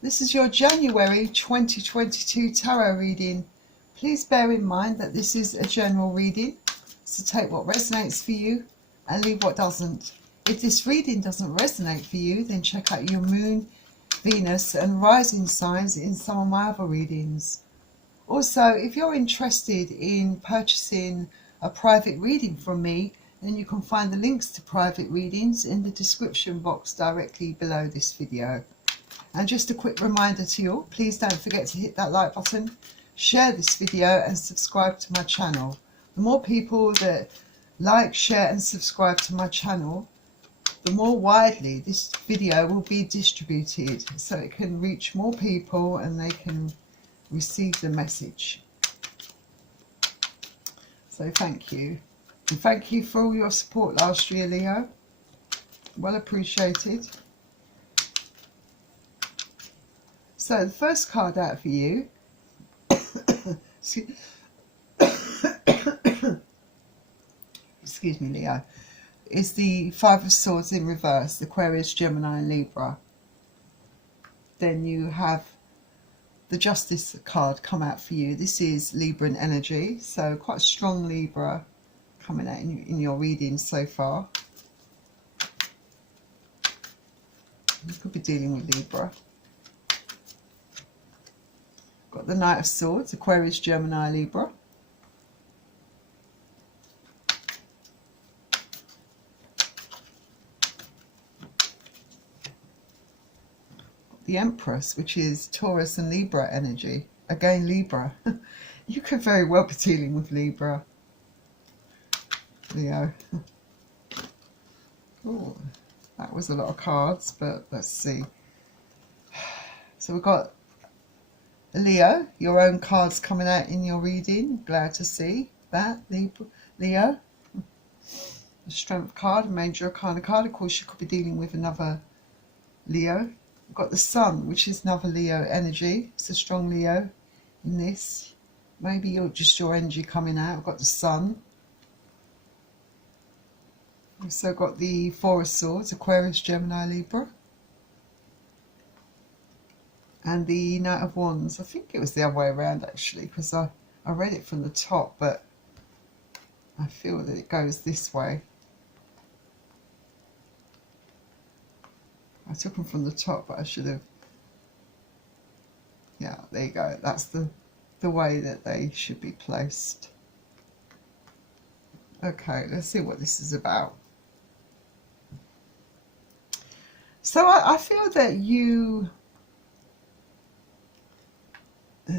This is your January 2022 tarot reading. Please bear in mind that this is a general reading, so take what resonates for you and leave what doesn't. If this reading doesn't resonate for you, then check out your moon, Venus and rising signs in some of my other readings. Also, if you're interested in purchasing a private reading from me, then you can find the links to private readings in the description box directly below this video. And just a quick reminder to you all, please don't forget to hit that like button, share this video and subscribe to my channel. The more people that like, share and subscribe to my channel, the more widely this video will be distributed, so it can reach more people and they can receive the message. So thank you. And thank you for all your support last year, Leo. Well appreciated. So the first card out for you excuse me, Leo, is the Five of Swords in reverse, Aquarius, Gemini and Libra. Then you have the Justice card come out for you. This is Libran energy, so quite a strong Libra coming out in your reading so far. You could be dealing with Libra. Got the Knight of Swords, Aquarius, Gemini, Libra. The Empress, which is Taurus and Libra energy. Again, Libra. You could very well be dealing with Libra, Leo. Oh, that was a lot of cards, but let's see. So we've got Leo, your own cards coming out in your reading. Glad to see that, Leo. The Strength card, Major Arcana card. Of course, you could be dealing with another Leo. We've got the Sun, which is another Leo energy. It's a strong Leo in this. Maybe you're just your energy coming out. We've got the Sun. We've also got the Four of Swords, Aquarius, Gemini, Libra. And the Knight of Wands. I think it was the other way around actually, because I read it from the top, but I feel that it goes this way. I took them from the top, but I should have. Yeah, there you go. That's the way that they should be placed. Okay, let's see what this is about. So I feel that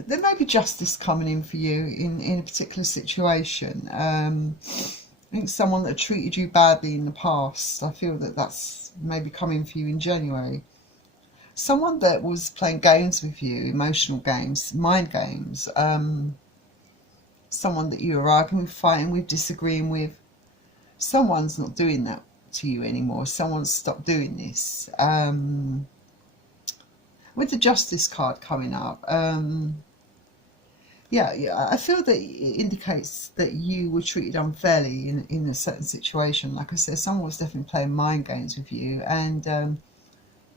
there may be justice coming in for you in a particular situation. I think someone that treated you badly in the past, I feel that that's maybe coming for you in January. Someone that was playing games with you, emotional games, mind games. Someone that you were arguing with, fighting with, disagreeing with. Someone's not doing that to you anymore. Someone's stopped doing this. With the Justice card coming up, yeah, I feel that it indicates that you were treated unfairly in a certain situation. Like I said, someone was definitely playing mind games with you, and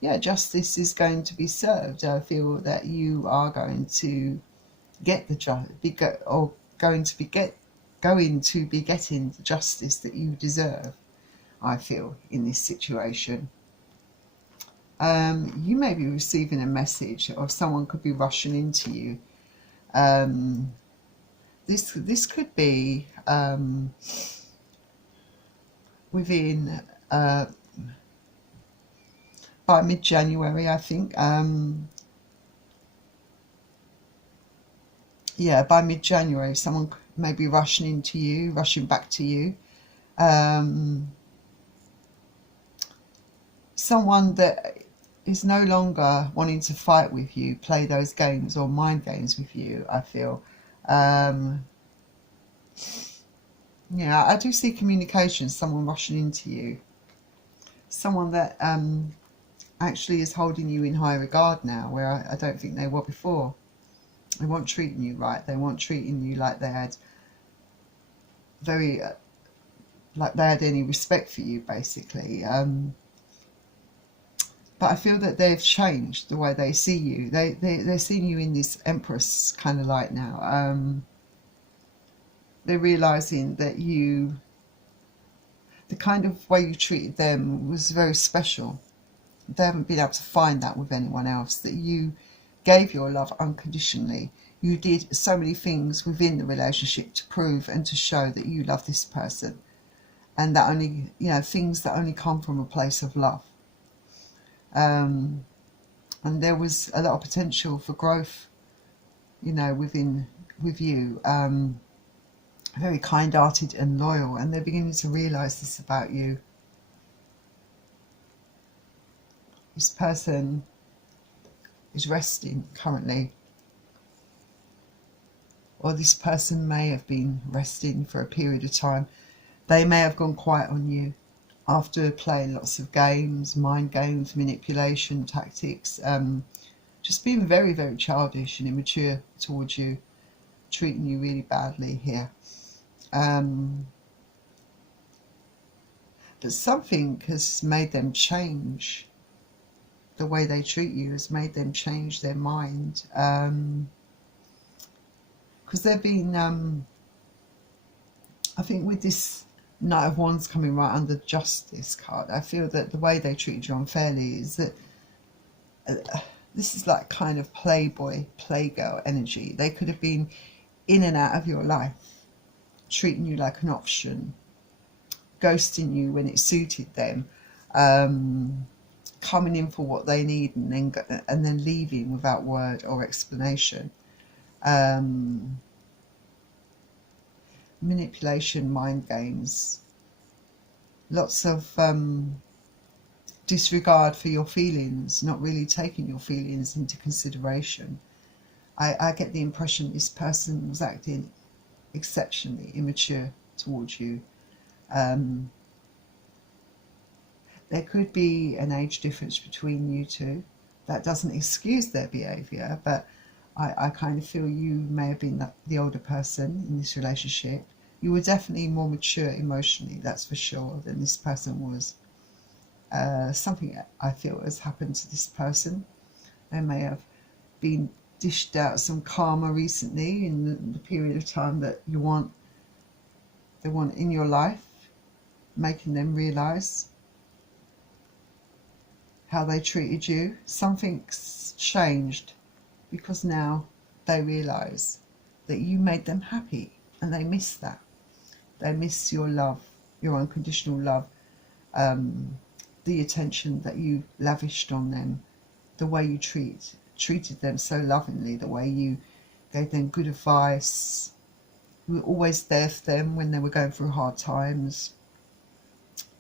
yeah, justice is going to be served. I feel that you are going to get going to be getting the justice that you deserve. I feel in this situation. You may be receiving a message, or someone could be rushing into you. This could be within by mid-January, I think. Yeah, by mid-January, someone may be rushing into you, rushing back to you. Someone that is no longer wanting to fight with you, play those games or mind games with you, I feel. Yeah, I do see communication, someone rushing into you. Someone that actually is holding you in high regard now, where I don't think they were before. They weren't treating you right. They weren't treating you like they had like they had any respect for you, basically. but I feel that they've changed the way they see you. They're seeing you in this Empress kind of light now. They're realizing that the kind of way you treated them was very special. They haven't been able to find that with anyone else, that you gave your love unconditionally. You did so many things within the relationship to prove and to show that you love this person, and that only, things that only come from a place of love. And there was a lot of potential for growth, with you. Very kind-hearted and loyal, and they're beginning to realize this about you. This person is resting currently, or this person may have been resting for a period of time. They may have gone quiet on you after playing lots of games, mind games, manipulation tactics, just being very, very childish and immature towards you, treating you really badly here. But something has made them change. The way they treat you has made them change their mind. Because they've been, I think with this Knight of Wands coming right under Justice card, I feel that the way they treated you unfairly is that this is like kind of playboy, playgirl energy. They could have been in and out of your life, treating you like an option, ghosting you when it suited them, coming in for what they need and then leaving without word or explanation. Manipulation, mind games, lots of disregard for your feelings, not really taking your feelings into consideration. I get the impression this person was acting exceptionally immature towards you. There could be an age difference between you two. That doesn't excuse their behaviour, but I kind of feel you may have been the older person in this relationship. You were definitely more mature emotionally, that's for sure, than this person was. Something I feel has happened to this person. They may have been dished out some karma recently in the period of time that they want in your life, making them realise how they treated you. Something's changed because now they realise that you made them happy, and they miss that. They miss your love, your unconditional love, the attention that you lavished on them, the way you treated them so lovingly, the way you gave them good advice. You were always there for them when they were going through hard times.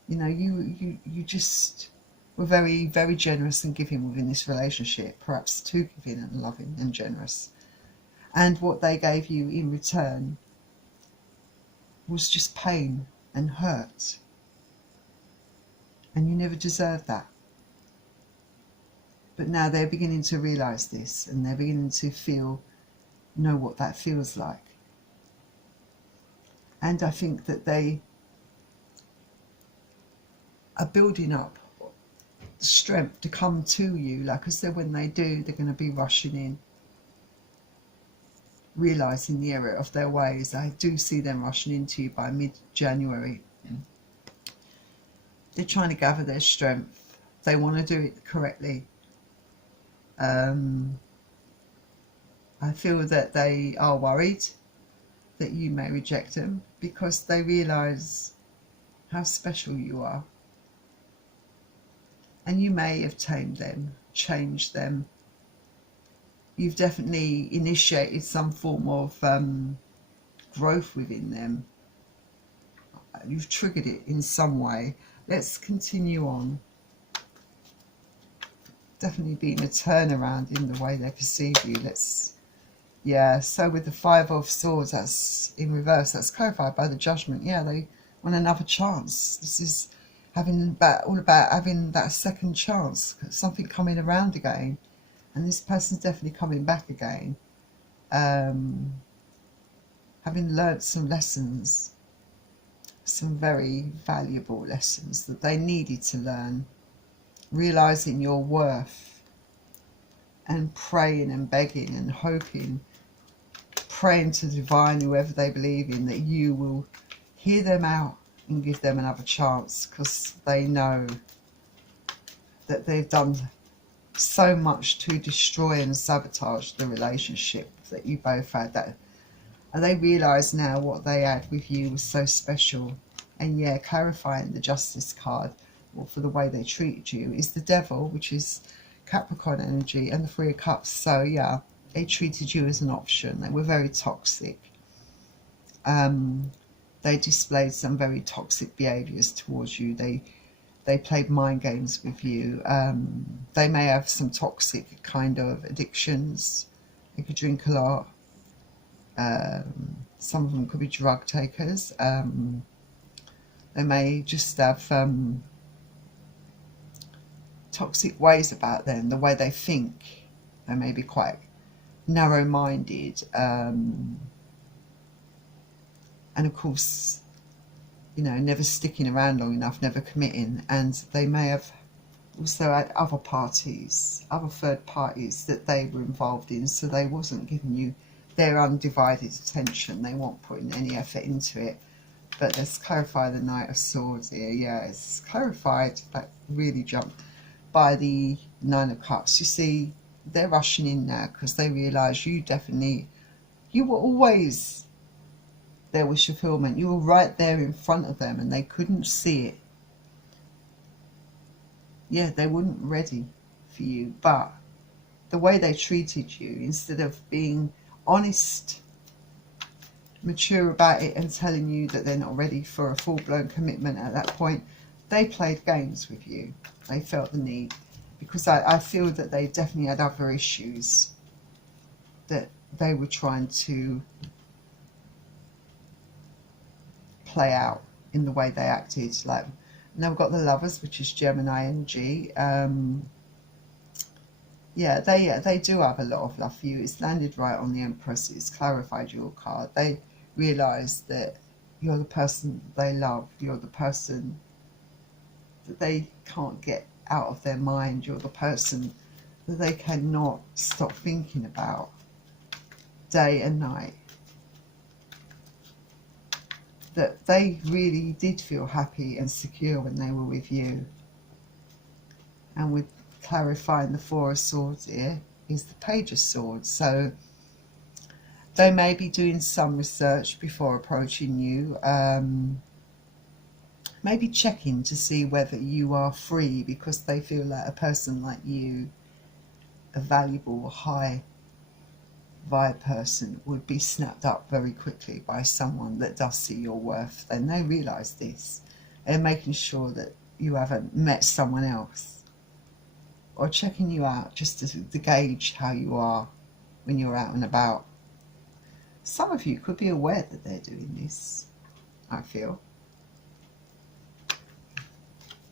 You just were very, very generous and giving within this relationship, perhaps too giving and loving and generous. And what they gave you in return was just pain and hurt. And you never deserved that. But now they're beginning to realise this, and they're beginning to know what that feels like. And I think that they are building up strength to come to you. Like I said, when they do, they're going to be rushing in, realising the error of their ways. I do see them rushing into you by mid-January. They're trying to gather their strength. They want to do it correctly. I feel that they are worried that you may reject them because they realise how special you are. And you may have tamed them, changed them. You've definitely initiated some form of growth within them. You've triggered it in some way. Let's continue on. Definitely been a turnaround in the way they perceive you. So with the Five of Swords, that's in reverse, that's clarified by the Judgment. Yeah, they want another chance. This is all about having that second chance, something coming around again. And this person's definitely coming back again, having learnt some lessons, some very valuable lessons that they needed to learn. realizing your worth and praying and begging and hoping, praying to divine, whoever they believe in, that you will hear them out and give them another chance, because they know that they've done so much to destroy and sabotage the relationship that you both had, that, and they realise now what they had with you was so special. And yeah, clarifying the Justice card, or for the way they treated you, is the Devil, which is Capricorn energy, and the Three of Cups. So yeah, they treated you as an option. They were very toxic. They displayed some very toxic behaviours towards you. They played mind games with you. They may have some toxic kind of addictions. They could drink a lot. Some of them could be drug takers. They may just have toxic ways about them, the way they think. They may be quite narrow-minded. And of course, you know, never sticking around long enough, never committing. And they may have also had other parties, other third parties that they were involved in, so they wasn't giving you their undivided attention. They weren't putting any effort into it. But let's clarify the Knight of Swords here. Yeah, it's clarified, that really jumped, by the Nine of Cups. You see, they're rushing in now because they realise you definitely, you were always their wish fulfillment. You were right there in front of them and they couldn't see it. Yeah, they weren't ready for you, but the way they treated you, instead of being honest, mature about it and telling you that they're not ready for a full-blown commitment at that point, they played games with you. They felt the need, because I feel that they definitely had other issues that they were trying to play out in the way they acted. Like, now we've got the Lovers, which is Gemini energy. Yeah, they do have a lot of love for you. It's landed right on the Empress. It's clarified your card. They realise that you're the person they love. You're the person that they can't get out of their mind. You're the person that they cannot stop thinking about day and night. That they really did feel happy and secure when they were with you. And with clarifying the Four of Swords here is the Page of Swords. So they may be doing some research before approaching you, maybe checking to see whether you are free, because they feel that a person like you, a valuable, high vibe person, would be snapped up very quickly by someone that does see your worth. Then they realise this. They're making sure that you haven't met someone else, or checking you out just to gauge how you are when you're out and about. Some of you could be aware that they're doing this, I feel.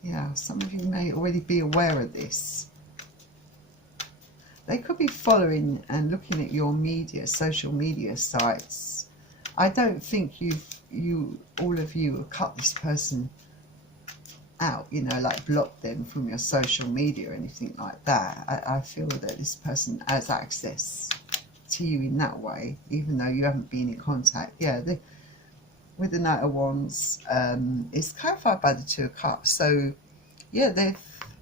Yeah, some of you may already be aware of this. They could be following and looking at your media, social media sites. I don't think all of you have cut this person out, you know, like blocked them from your social media or anything like that. I feel that this person has access to you in that way, even though you haven't been in contact. Yeah, with the Knight of Wands, it's clarified by the Two of Cups. So yeah,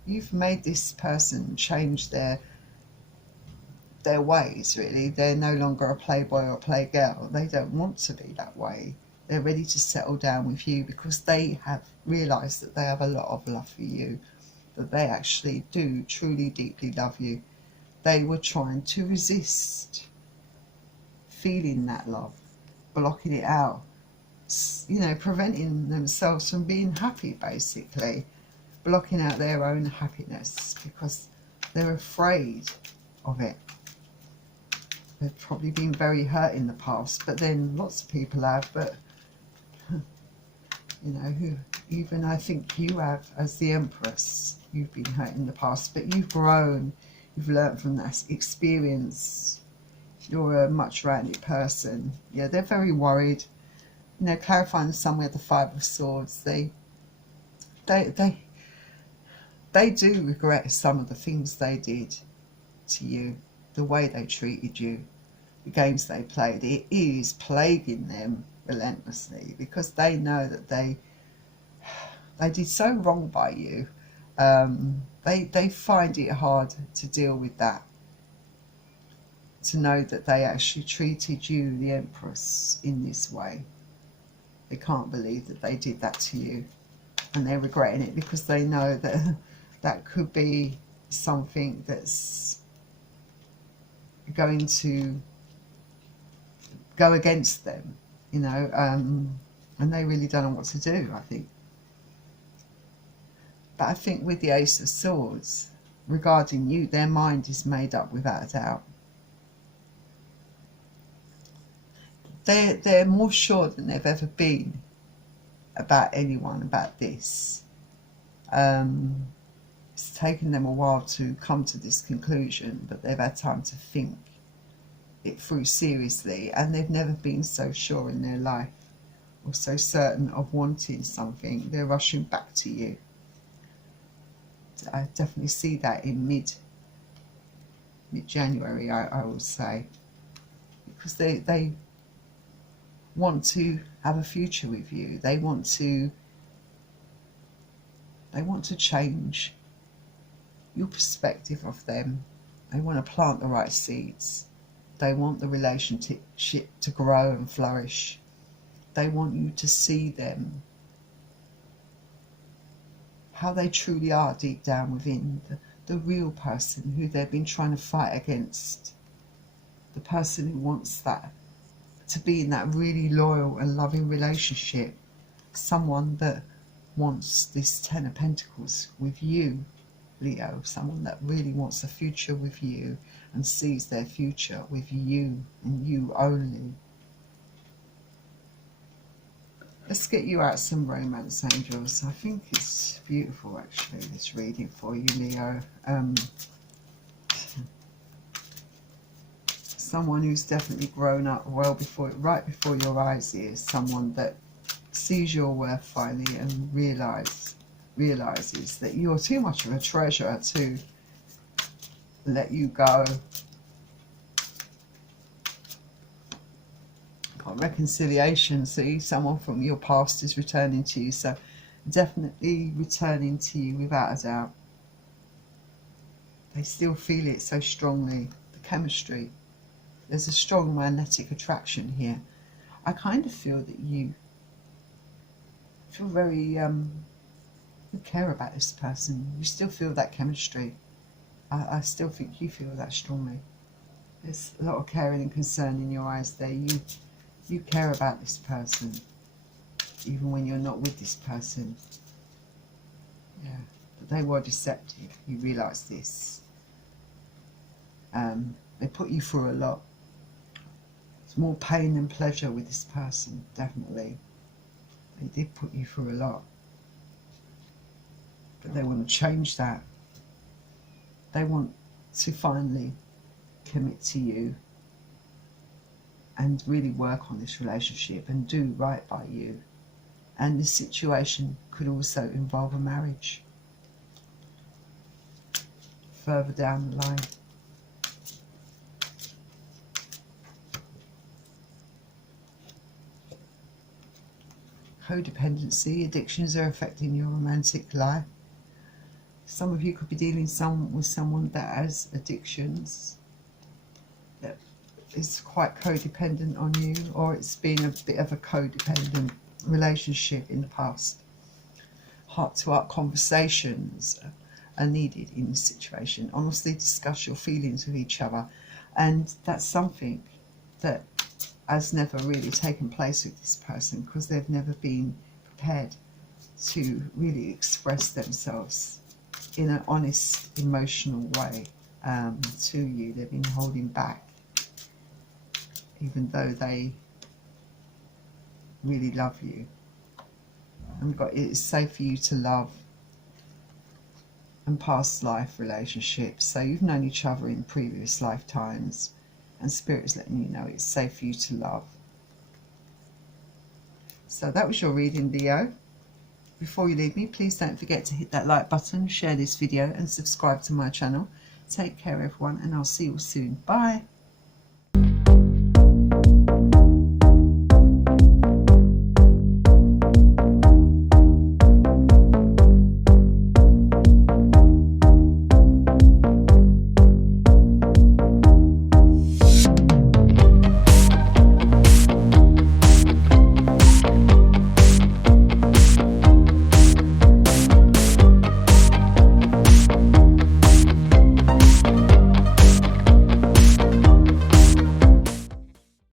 you've made this person change their ways, really. They're no longer a playboy or a playgirl. They don't want to be that way. They're ready to settle down with you because they have realised that they have a lot of love for you, that they actually do truly deeply love you. They were trying to resist feeling that love, blocking it out, you know, preventing themselves from being happy, basically, blocking out their own happiness because they're afraid of it. They've probably been very hurt in the past, but then lots of people have, but you know, even I think you have, as the Empress, you've been hurt in the past, but you've grown, you've learned from that experience. You're a much rounded person. Yeah, they're very worried. You know, clarifying somewhere the Five of Swords, they They do regret some of the things they did to you, the way they treated you, the games they played. It is plaguing them relentlessly because they know that they did so wrong by you. They find it hard to deal with that, to know that they actually treated you, the Empress, in this way. They can't believe that they did that to you, and they're regretting it because they know that that could be something that's going to go against them, you know, and they really don't know what to do, I think. But I think with the Ace of Swords, regarding you, their mind is made up without a doubt. They're more sure than they've ever been about anyone, about this. It's taken them a while to come to this conclusion, but they've had time to think it through seriously, and they've never been so sure in their life or so certain of wanting something. They're rushing back to you. I definitely see that in mid-January, I would say, because they want to have a future with you. They want to change your perspective of them. They want to plant the right seeds. They want the relationship to grow and flourish. They want you to see them, how they truly are deep down within, the real person who they've been trying to fight against, the person who wants that, to be in that really loyal and loving relationship, someone that wants this Ten of Pentacles with you, Leo, someone that really wants a future with you and sees their future with you and you only. Let's get you out some romance, angels. I think it's beautiful, actually, this reading for you, Leo. Someone who's definitely grown up well before, right before your eyes here. Someone that sees your worth finally and realizes that you're too much of a treasure to let you go. Reconciliation, see, someone from your past is returning to you, so definitely returning to you without a doubt. They still feel it so strongly, the chemistry. There's a strong magnetic attraction here. I kind of feel that you feel very you care about this person. You still feel that chemistry. I still think you feel that strongly. There's a lot of caring and concern in your eyes there. You care about this person, even when you're not with this person. Yeah, but they were deceptive. You realise this. They put you through a lot. It's more pain than pleasure with this person, definitely. They did put you through a lot. But they want to change that. They want to finally commit to you and really work on this relationship and do right by you. And this situation could also involve a marriage further down the line. Codependency, addictions are affecting your romantic life. Some of you could be dealing with someone that has addictions, that is quite codependent on you, or it's been a bit of a codependent relationship in the past. Heart-to-heart conversations are needed in this situation. Honestly discuss your feelings with each other, and that's something that has never really taken place with this person because they've never been prepared to really express themselves in an honest, emotional way to you. They've been holding back, even though they really love you. And it's safe for you to love and past life relationships. So you've known each other in previous lifetimes, and Spirit is letting you know it's safe for you to love. So that was your reading, Leo. Before you leave me, please don't forget to hit that like button, share this video and subscribe to my channel. Take care everyone, and I'll see you soon. Bye.